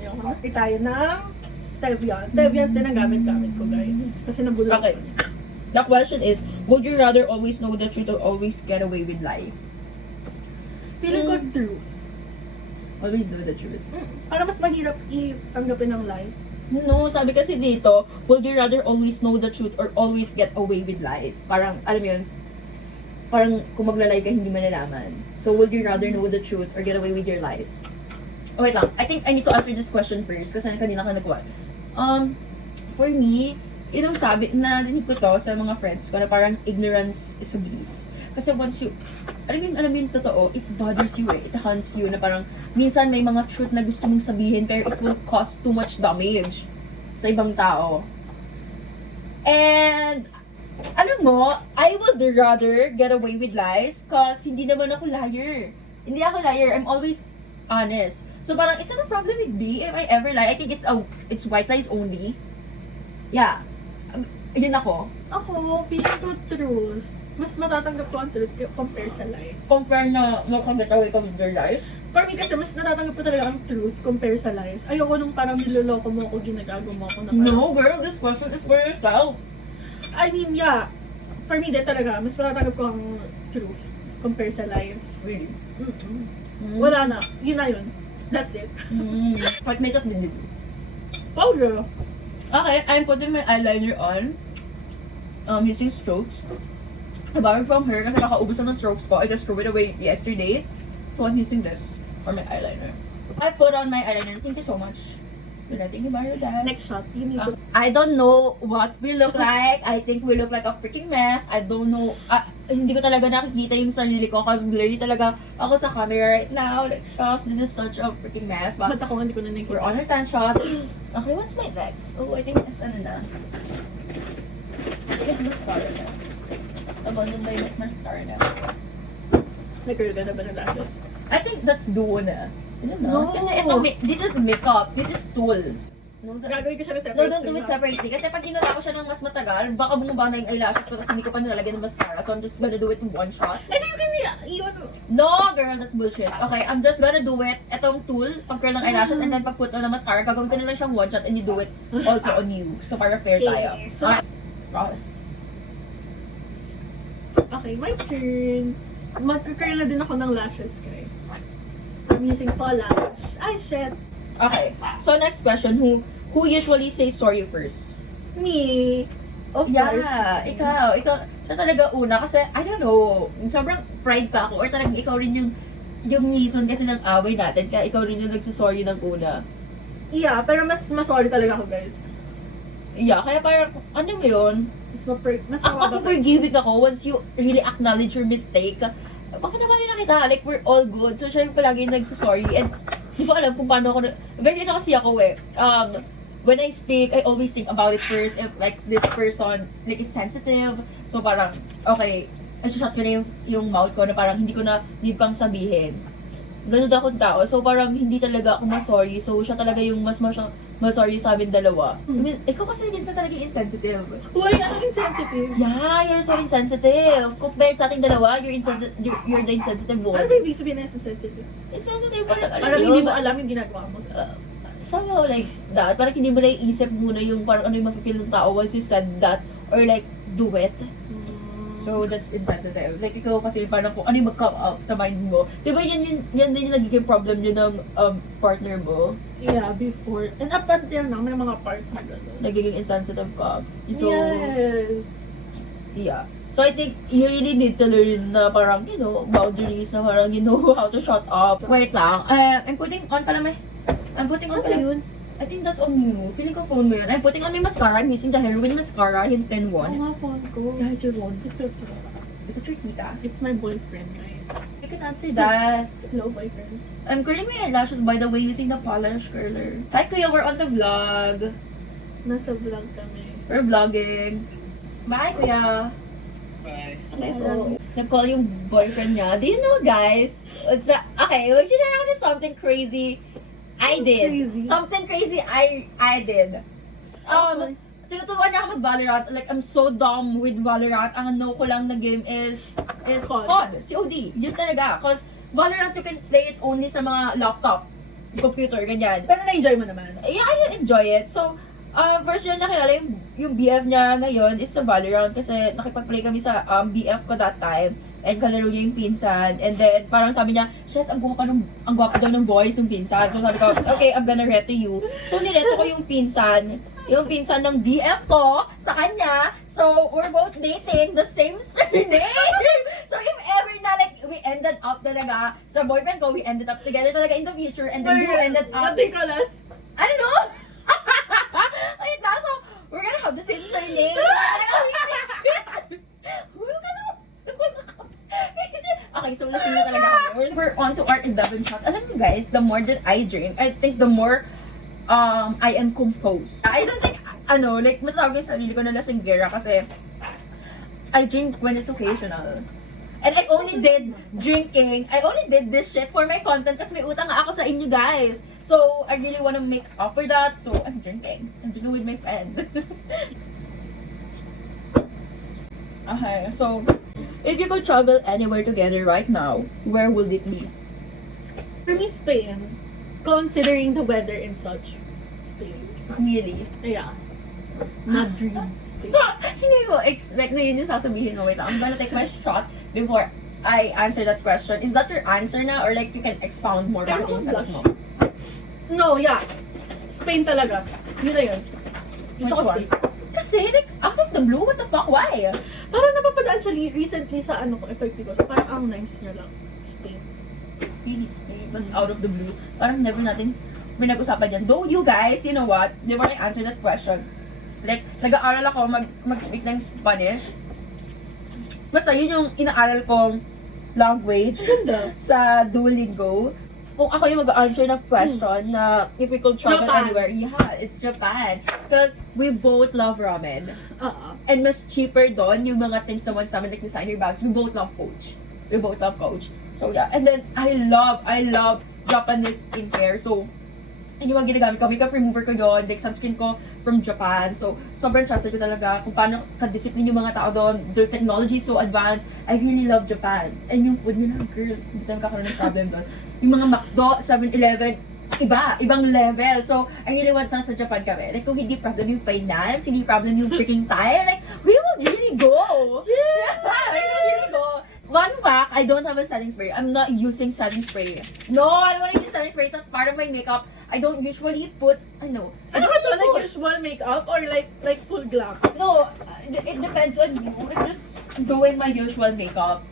Ayoko na. Tayo ng Tevian. Tevian din ang gamit-gamit ko, guys. Kasi nabulas Okay. ko niya. The question is, would you rather always know the truth or always get away with lie? Feeling ko truth. Always know the truth. Para mas mahirap itanggapin ng lie. No, sabi kasi dito, would you rather always know the truth or always get away with lies? Parang, alam mo yun, parang kung maglalay ka, hindi malalaman. So, would you rather know the truth or get away with your lies? Oh, wait lang. I think I need to answer this question first kasi kanina ka nagkuha. For me, yung sabi, narinig ko to sa mga friends ko na parang ignorance is bliss. Kasi once you, alam mo yung totoo, it bothers you It haunts you na parang, minsan may mga truth na gusto mong sabihin pero it will cause too much damage sa ibang tao. And, alam mo, I would rather get away with lies cause hindi naman ako liar. Hindi ako liar. I'm always honest. So parang, it's not a problem with me if I ever lie. I think it's white lies only. Yeah. Yun ako. Ako, feeling ko truth. Mas matatanggap ko ang truth compare sa lies. Compare na mag-get away ka with your life. For me kasi, mas natatanggap ko talaga ang truth compare sa lies. Ayoko nung parang niloloko mo ako, ginagago mo ako na parang... No, girl, this question is for yourself. I mean, yeah. For me din talaga, mas matatanggap ko ang truth compare sa lies. Really? Wala na. Yun na yun. That's it. What makeup did you do? Powder. Okay, I'm putting my eyeliner on. Using strokes. I borrowed from her kasi kakaubos na ng strokes ko. I just threw it away yesterday. So I'm using this for my eyeliner. I put on my eyeliner. Thank you so much for letting me borrow that. Next shot. You need to... I don't know what we look like. I think we look like a freaking mess. I don't know. Hindi ko talaga nakikita yung sarili ko kasi blurry talaga ako sa camera right now. Like, shucks, this is such a freaking mess. But Ba't ako hindi ko na we're nakikita? on our 10 shot. Okay, what's my next? Oh, I think it's ano na. I think it's mascara na. Abandon by mas mascara na. Nag-girl ka na ba ng lashes? I think that's duo na. Ano na? No. Kasi ito, this is makeup. This is tool. No, Gagawin ko siya na separate. No, don't do it separately. Kasi pag ginala ko siya ng mas matagal, baka bumaba na yung eyelashes ko kasi hindi ko pa nilalagyan ng mascara. So I'm just gonna do it in one shot. And then you can, yun, No, girl, that's bullshit. Okay, I'm just gonna do it. Etong tool, pag-curl ng eyelashes, and then pag-put on ng mascara, gagawin ko na lang siyang one shot and you do it also on you. So para fair Okay, tayo. so- Okay. Okay, my turn. Magka-curl na din ako ng lashes, guys. I'm using Polash. Ay, shit. Okay. So next question, who usually says sorry first? Me. Of Yeah, course. ikaw siya talaga una kasi I don't know, sobrang pride pa ako or talagang ikaw rin yung reason kasi ng away natin kaya ikaw rin yung nagsasorry ng una. Yeah, pero mas sorry talaga ako, guys. Yeah, kaya parang ano mo yun? Mas Ako kasi forgiving ako once you really acknowledge your mistake. Bakit naman rin nakita? Like, we're all good. So, siya yung palagi yung nagsasorry. And, di ko alam kung paano ako very na kasi ako eh. When I speak, I always think about it first. If, like, this person, like, is sensitive. So, parang, okay, shut ko na yung mouth ko na parang hindi ko na need pang sabihin. Ganun akong tao. So, parang hindi talaga ako masorry. So, siya talaga yung mas masorry sa amin dalawa. I mean, ikaw kasi minsan talaga insensitive. Why, I'm insensitive. Yeah, you're so insensitive. Compared sa ating dalawa, you're the insensitive one. Ano ba ibig sabihin na insensitive? Insensitive, parang ano Parang yun? hindi mo alam yung ginagawa mo. Somehow like that. Parang hindi mo naiisip muna yung parang ano yung mafe-feel ng tao once you said that or like do it. So, that's insensitive. Like, ikaw kasi parang kung ano yung mag-come up sa mind mo. Di ba yan din yung nagiging problem yun ng partner mo? Yeah, before. And up until now, may mga part na gano'n. Nagiging insensitive ka. So, Yes. yeah. So, I think you really need to learn na parang, you know, boundaries na parang, you know, how to shut up. Wait lang. I'm putting on pala. Ano yun? I think that's on you. Feeling ko phone mo yun. I'm putting on my mascara. I'm using the Heroin mascara, yung 10-1. Oo nga, phone ko. Yeah, it's your one. It's okay. Is it your tita? It's my boyfriend, guys. I can answer that. Hello, boyfriend. I'm curling my eyelashes, by the way, using the Polish curler. Hi, Kuya. We're on the vlog. Nasa vlog kami. We're vlogging. Bye, Kuya. Bye. Okay po. Nag-call yung boyfriend niya. Do you know, guys? Okay, mag-share ako ng something crazy I did. Crazy? Something crazy I did. tinuturuan niya ako mag-Valorant. Like, I'm so dumb with Valorant. Ang know ko lang na game is COD. COD. Yun talaga. Cause Valorant, you can play it only sa mga laptop, computer, ganyan. Pero na-enjoy mo naman. Yeah, I enjoy it. So, first yun nakilala yung BF niya ngayon is sa Valorant kasi nakipag-play kami sa BF ko that time. And kalaro niya yung pinsan. And then, parang sabi niya, Shets, ang gwapo daw ng voice yung pinsan. So sabi ko, okay, I'm gonna reto you. So nireto ko yung pinsan ng BF ko sa kanya. So, we're both dating the same surname. So, if ever na like, we ended up talaga sa boyfriend ko, we ended up together talaga in the future. And then you ended up, What do you call us? I don't know. Wait na, so, we're gonna have the same surname. So, like, okay, so lasing na talaga kami. We're on to our 11th shot. Alam niyo guys, the more that I drink, I think the more I am composed. I don't think, like, matatawag yung sarili ko na lasinggera kasi I drink when it's occasional. And I only did this shit for my content kasi may utang nga ako sa inyo guys. So, I really wanna make up for that. So, I'm drinking. I'm drinking with my friend. Okay, so, if you could travel anywhere together right now, where would it be? For me, Spain. Considering the weather and such. Spain. Really? Yeah. Madrid, Spain. Hindi ko expect na yun yung sasabihin mo. Wait, I'm gonna take my shot before I answer that question. Is that your answer na? Or like, you can expound more Pero bakit yung kung sagot blush. mo? No, yeah. Spain talaga. Yun na yun. Which Gusto ko one? Spain. Kasi, like, out of the blue, what the fuck? Why? Parang napapadaan siya recently sa FYP ko. So, parang ang nice niya lang. Spain. Really, Spain? That's out of the blue. Parang never natin pinag-usapan yan. Though you guys, you know what? Before I answer that question, like, nag-aaral ako mag-speak ng Spanish. Basta yun yung inaaral kong language Ganda. sa Duolingo. Kung ako yung mag-answer ng question na if we could travel Japan. anywhere, yeah, it's Japan. Because we both love ramen. And mas cheaper doon yung mga things naman sa amin, like designer bags. We both love Coach. So yeah, and then I love Japanese skincare. So, yun yung mga ginagamit ko. Makeup remover ko yun, like sunscreen ko from Japan. So, sobrang trusted ko talaga kung paano ka-discipline yung mga tao doon. Their technology is so advanced. I really love Japan. And yung food nila, girl, hindi tayo magkakaroon ng problem doon. Yung mga McDo, 7-Eleven, ibang level. So, I really want na sa Japan kami. Like, kung hindi problem yung finance, hindi problem yung freaking time, like, we will really go! Yeah! We will really go! One fact, I don't have a setting spray. I'm not using setting spray. No, I don't want to use setting spray. It's not part of my makeup. I don't usually put, I don't Like put. usual makeup or like full glam? No, it depends on you. I'm just doing my usual makeup.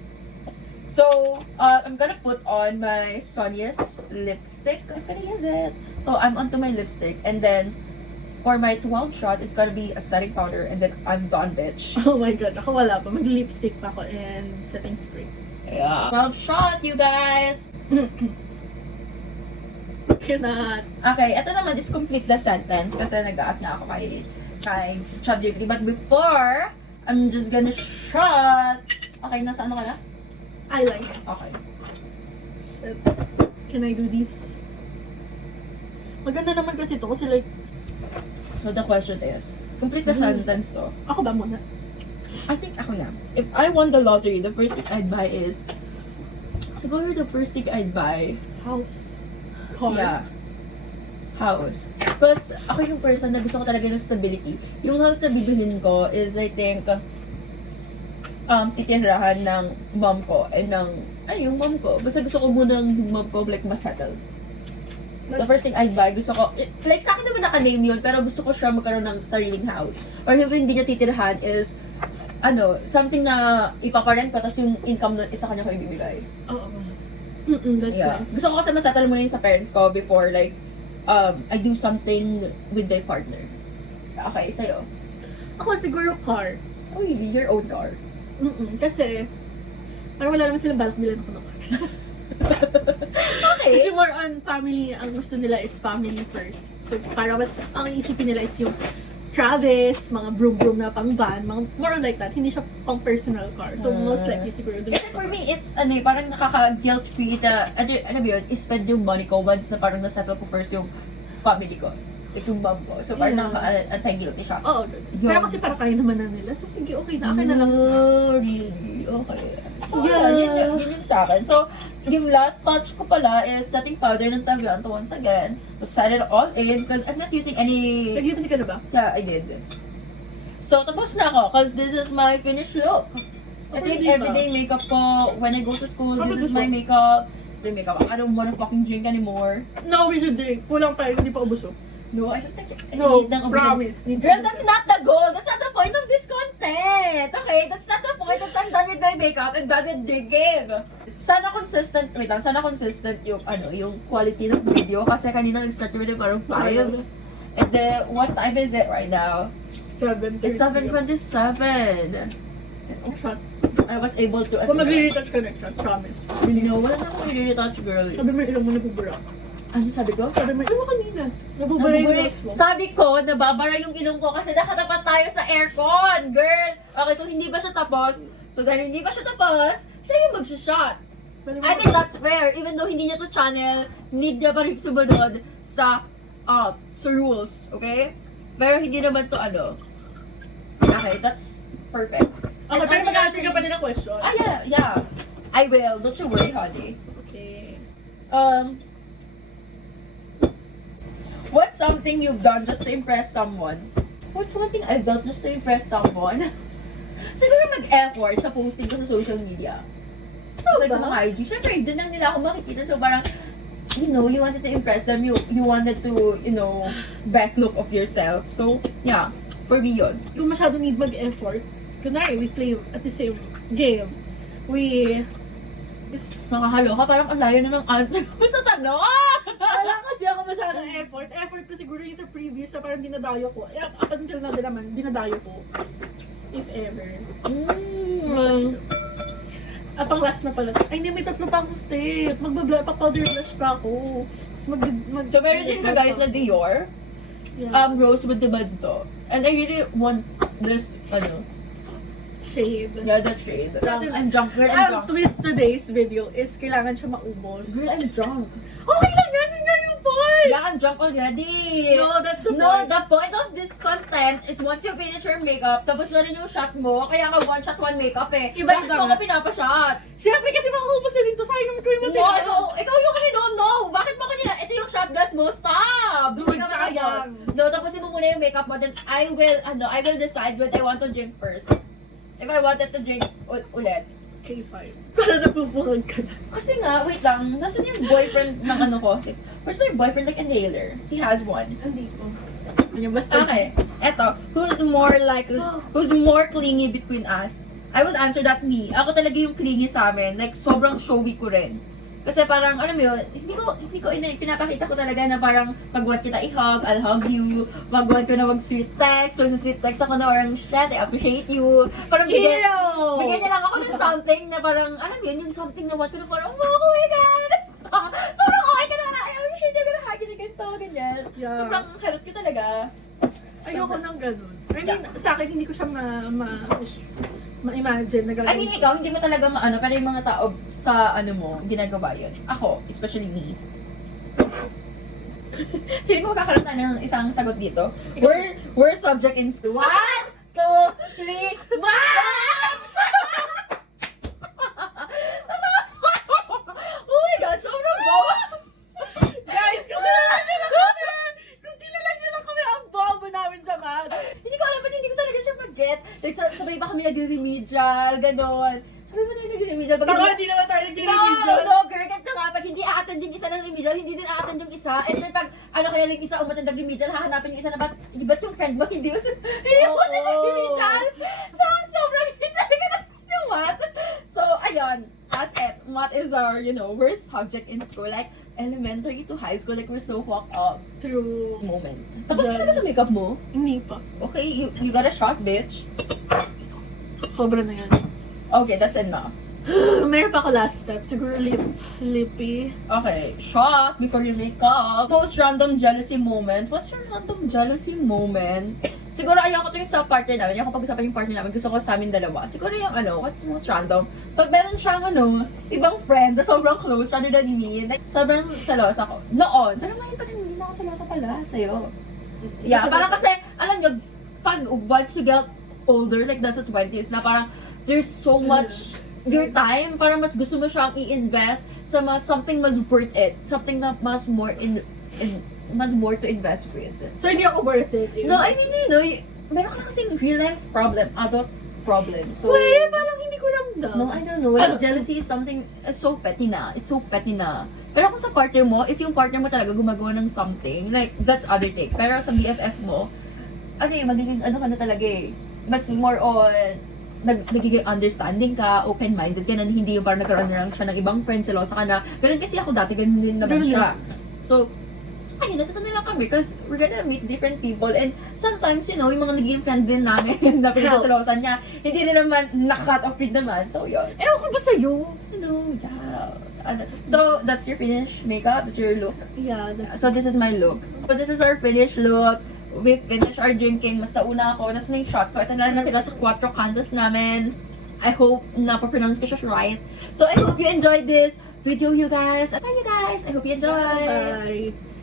So, I'm gonna put on my Sonia's lipstick. I'm gonna use it. So, I'm onto my lipstick. And then, for my 12 shot, it's gonna be a setting powder. And then, I'm done, bitch. Oh my god, ako wala pa. Mag-lipstick pa ako and setting spray. Yeah. 12 shot, you guys! Cannot. Okay, ito naman is complete the sentence kasi nag-aas na ako kay ChatGPT. But before, I'm just gonna shot. Okay, nasa ano ka na? I like it. Okay. Can I do this? Maganda naman kasi to kasi like, So the question is, complete the sentence to. ako ba muna? I think ako na. If I won the lottery, the first thing I'd buy is, siguro the first thing I'd buy, House. Car. yeah, house. Because ako yung person na gusto ko talaga ng stability. Yung house na bibilhin ko is, I think, titirahan ng mom ko and yung mom ko. Basta gusto ko muna ng mom ko like masettle. The first thing I'd buy, gusto ko, like sa akin naman naka-name yun, pero gusto ko siya magkaroon ng sariling house. Or if hindi niya titirahan is, something na ipaparent ko, tapos yung income nun, isa kanya ko ibibigay. Oo. That's Yeah. nice. Gusto ko kasi masettle muna yung sa parents ko before, like, I do something with my partner. Okay, sa'yo. Ako siguro car. Oh, really? Your own car? Kasi, parang wala naman silang balak bilan ako ng car. Okay. Kasi more on family, ang gusto nila is family first. So, para mas, ang isipin nila is yung Travis, mga broom na pang van, more on like that. Hindi siya pang personal car. So, most likely siguro dun Kasi sa for car. me, it's, parang nakaka-guilt free na, ano ba yun, spend yung money ko once na parang nasettle ko first yung family ko. like yung mom ko. So parang anti-guilty siya. Oo, Yun. pero kasi para kaya naman na nila. So sige, okay na. Akin na lang. No, really? Okay. So, Yeah. yun yung sa akin. So, yung last touch ko pala is setting powder ng Tavianto once again. To set it all in because I'm not using any... Nag-lipstick ka na ba? Yeah, I did. So, tapos na ako because this is my finished look. I think Really everyday makeup ko, when I go to school, Ako this is gusto. my makeup. So, makeup. I don't wanna fucking drink anymore. No, we should drink. Kulang pa, hindi pa ubuso. No, I don't think I No, need ng ubusin. promise. Need Girl, to- that's not the goal. That's not the point of this content. Okay? That's not the point. Once I'm done with my makeup, I'm done with drinking. Sana consistent, wait lang, sana consistent yung, yung quality ng video. Kasi kanina nag-start with parang 5. And then, what time is it right now? 7:30. It's 7:27. Shot. I was able to, Kung magre-retouch ka next shot, promise. no, wala na akong i-retouch, girl. Sabi mo yung ilong mo nabubura. Ano sabi ko? Sabi mo, ilong mo kanina. Nabubura yung Nabubura- nose mo. Sabi ko, nababara yung ilong ko kasi nakatapat tayo sa aircon, girl! Okay, so hindi ba siya tapos? So dahil hindi ba siya tapos, siya yung mag-shot. I think that's fair, even though hindi niya to channel, need niya pa rin sumunod sa rules, okay? Pero hindi naman to Okay, that's perfect. Okay, pero mag-answer ka pa din ng question. Yeah. I will. Don't you worry, honey. Okay. What's something you've done just to impress someone? What's one thing I've done just to impress someone? Siguro mag-effort sa posting ko sa social media. Like sa mga IG. Siyempre, doon lang nila ako makikita. So parang, you wanted to impress them. You wanted to, best look of yourself. So, yeah. For me yun. Kung masyado need mag-effort, kunwari, we play at the same game. Nakakaloka. Parang ang layo na ng answer ko sa tanong. Wala kasi ako masyadong effort. Effort ko siguro yung sa previous na parang dinadayo ko. Up until now din naman, dinadayo ko. If ever. Pang last na pala. Ay, hindi, may 3 pa akong step. Pa-powder blush pa ako. Tapos So, meron din siya guys na Dior. Yeah. Rose with the to. And I really want this, Shade. yeah, that shade. I'm drunk, girl, I'm Ang drunk. twist today's video is kailangan siya maubos. Girl, I'm drunk. Okay lang yan! Yun nga yung point! Yeah, I'm drunk already. No, that's the No, point. the point of this content is once you finish your makeup, tapos na rin yung shot mo, kaya ka one shot, one makeup eh. Iba-iba Bakit mo nga. ko pinapashot? Siyempre kasi makaubos na din to. Sayang naman ko yung No, ikaw yung kaminom, no! Bakit mo ko nila? Ito yung shot glass mo, stop! Dude, Hindi ka matapos. sayang. No, tapusin mo muna yung makeup mo, then I will decide what I want to drink first. If I wanted to drink ulit. K5. Para napupukag ka na. Kasi nga, wait lang, nasan yung boyfriend ng ko? First my boyfriend like inhaler. He has one. Andito. Yung basta. Okay, eto. Who's more clingy between us? I would answer that me. Ako talaga yung clingy sa amin. Like, sobrang showy ko rin. Kasi parang, alam mo yun, pinapakita ko talaga na parang pag want kita i-hug, I'll hug you. Pag want ko na mag-sweet text, so sweet text ako na parang, shit, I appreciate you. Parang bigyan niya lang ako ng something na parang, alam mo yun, yung something na want ko na parang, oh my God! Sobrang okay ka na, I appreciate you, gonna hug you na ganito, ganyan. Yeah. Sobrang harot ko talaga. Ayoko nang ganun. I mean, sa akin hindi ko siya ma-imagine na gagawin. I mean, ikaw, hindi mo talaga maano, pero yung mga tao sa mo, ginagawa yun. Ako, especially me. Feeling ko makakaroon tayo ng isang sagot dito. We're subject in school. 1, 2, 3, 1! Oh my God, sobrang bawa! Guys, kung kilala niyo lang kami, ang bobo namin sa math. Hindi ko alam, ba't hindi ko talaga siya mag-get. Like, sabay ba kami nag-remedial, gano'n. Sabay ba tayo nag-remedial? Baka hindi naman tayo nag-remedial. No, girl, ganito nga. Pag hindi a-attend yung isa ng remedial, hindi din a-attend yung isa. And then pag, kaya lang isa umatend ng remedial, hahanapin yung isa na ba't yung friend mo hindi umatend ng remedial? So, sobrang hindi talaga na yung math. So, ayun. That's it. Math is our, worst subject in school. Like, elementary to high school, like, we're so fucked up True. moment. Tapos ka na ba sa makeup mo? Hindi pa. Okay, you got a shot, bitch. Sobra na yan. Okay, that's enough. Meron pa ako last step. Siguro lippy. Okay, shot before you wake up. Most random jealousy moment. What's your random jealousy moment? Siguro ayoko to yung sa partner namin. Ayoko pag-usapan yung partner namin. Gusto ko sa amin dalawa. Siguro yung what's the most random? Pag meron siyang ibang friend na sobrang close rather than me. Like, sobrang salos ako. Noon. Pero ngayon pa rin hindi na ako salosa pala sa'yo. Yeah, parang kasi, alam nyo, pag once you get older, like nasa 20s na parang there's so much your time, parang mas gusto mo siyang i-invest sa something mas worth it. Something na mas more mas more to invest with. So, hindi ako worth it. No, I mean, you know, meron ka na kasing real life problem, adult problem. So, Wait, parang hindi ko ramdam. no, I don't know. Like, jealousy is something so petty na. It's so petty na. Pero kung sa partner mo, if yung partner mo talaga gumagawa ng something, like, that's other take. Pero sa BFF mo, magiging ano ka na talaga eh. Mas more on, nagiging understanding ka, open-minded ka na, hindi yung parang nagkaroon na lang siya ng ibang friends, selosa ka na. Ganun kasi ako dati, ganun din naman Ganun siya. So, ay, natuto na lang kami because we're gonna meet different people and sometimes, you know, yung mga naging friend din namin na pinagsaselosan niya, hindi rin naman naka-cut off rin naman. So, yun. Ewan ko ba sa'yo? You know, yeah. So, that's your finished makeup? That's your look? Yeah, that's... So, this is my look. So, this is our finished look. We finished our drinking. Mas nauna ako. Nas na yung shot. So, ito na rin natira sa 4 candles namin. I hope na-pronounce ko siya right. So, I hope you enjoyed this video, you guys. Bye, you guys. I hope you enjoyed. Bye.